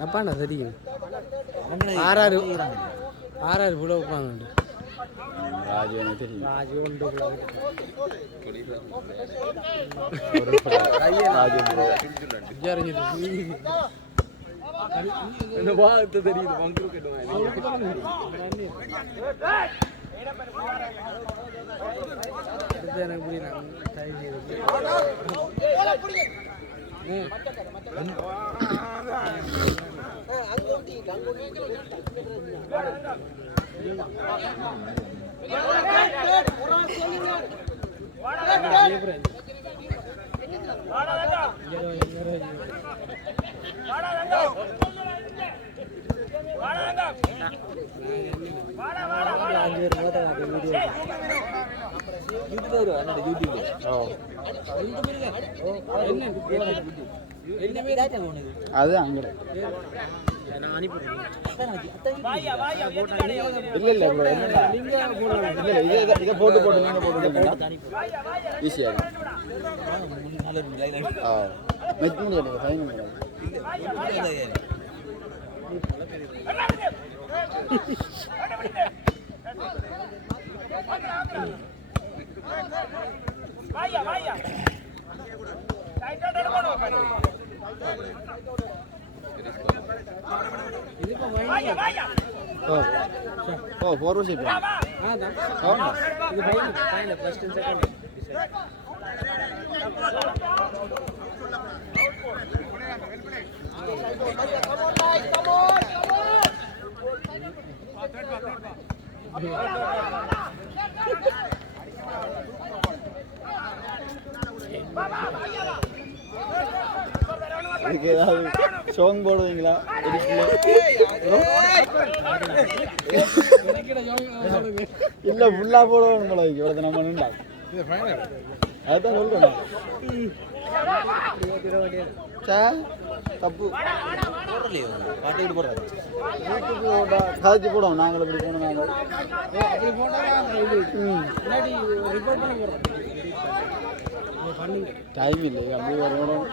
அப்பாண்ணா தெரியும் ஆறாறு ஆறாறு புள்ள உட்காந்து ராஜு தெரியும் ராஜு உண்டு வார்த்தை தெரியுது எனக்கு புரியுது அது அங்க இல்ல இதை போட்டு ஈஸியா फोर सीट சாங் போடுவீங்களா இல்ல ஃபுல்லா போடுவோம் போல இவ்வளவு நம்ம நின்றா அதுதான் சொல்றேன் தப்பு பாட்டு போடுறாரு கதைச்சு போடுவோம் நாங்கள் இப்படி போனோம் நாங்கள் டைம் இல்லை அப்படி வரணும்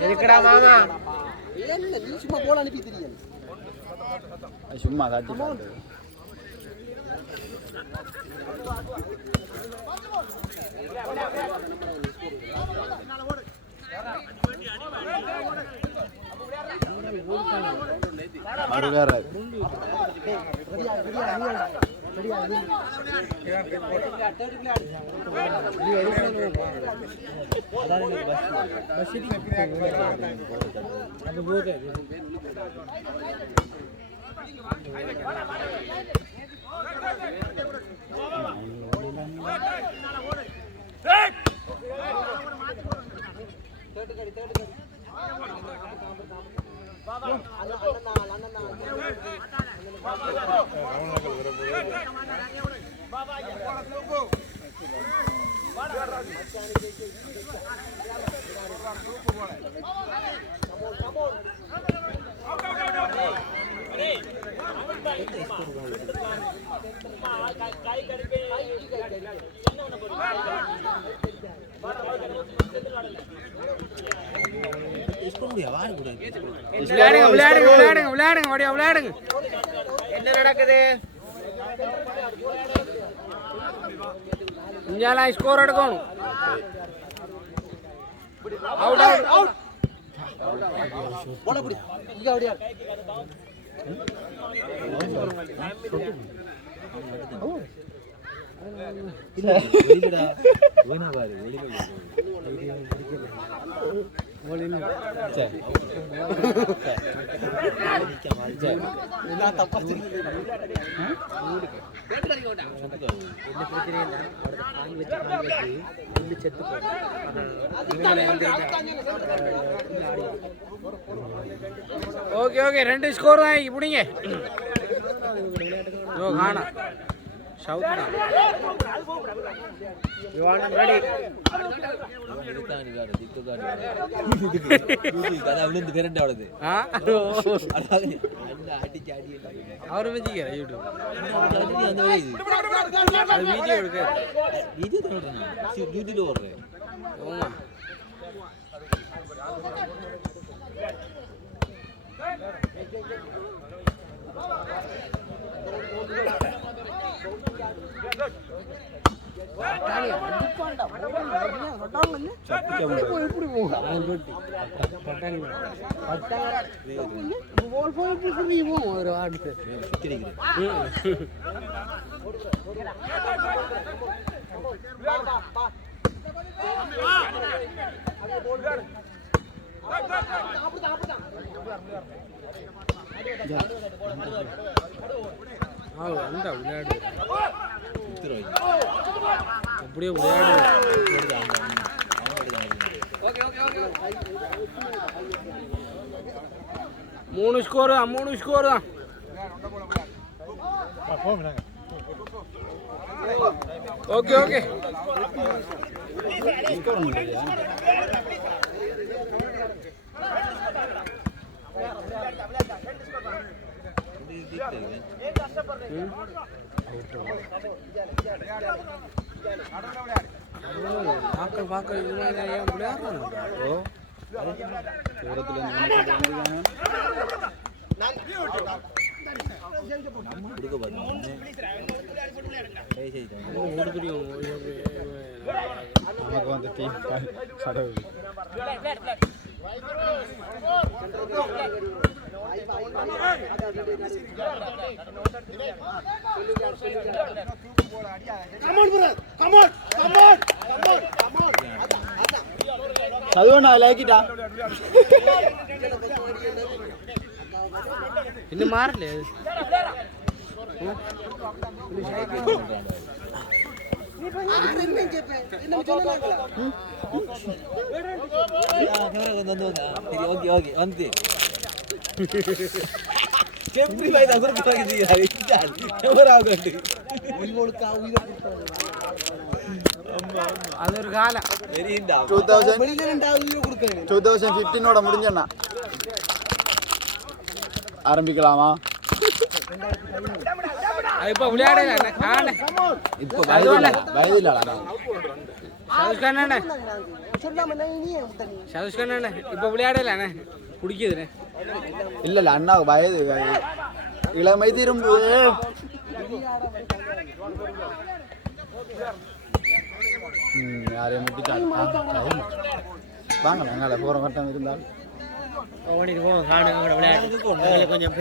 எதுக்குடா மாமா இல்ல நீ சும்மா போல அனுப்பி தெரியும் சும்மா காட்டி வேற விளையாடுங்க என்ன நடக்குது இங்கெல்லாம் ஸ்கோர் எடுக்கணும் அவுட் அவுட் அவுட் போட புடி இங்க ஓடியா இல்ல வெளிடா ஓனா பாரு வெளில ஓலின் சரி நான் தப்பா ஓகே ஓகே ரெண்டு ஸ்கோர் தான் பிடிங்க காணா அப்படியே விளையாடு 3 ஸ்கோர் தான் ஓகே பார்க்க இது மாதிரி விளையாடுறாங்க நமக்கு வந்து டீம் கடவுள் చదువున్నా లేకిటా ఇన్ని మారలేదు ఓకే అంతే చెప్పి పైన ఎవరాగండి അതൊരു കാലം 2015 முடிஞ்சண்ணா ஆரம்பிக்கலாமா இப்ப விளையாடல இப்ப வயதில்ல சதுஷ்கண்ண இப்ப விளையாடல குடிக்குதுண்ணே இல்ல அண்ணா வயது இளமை திரும்பு யாரையும் முட்டிட்டாங்க வாங்க நாங்கள போற மட்டும் இருந்தால் ஓடிட்டு போவோம் காணுங்க விளையாட்டு கொஞ்சம்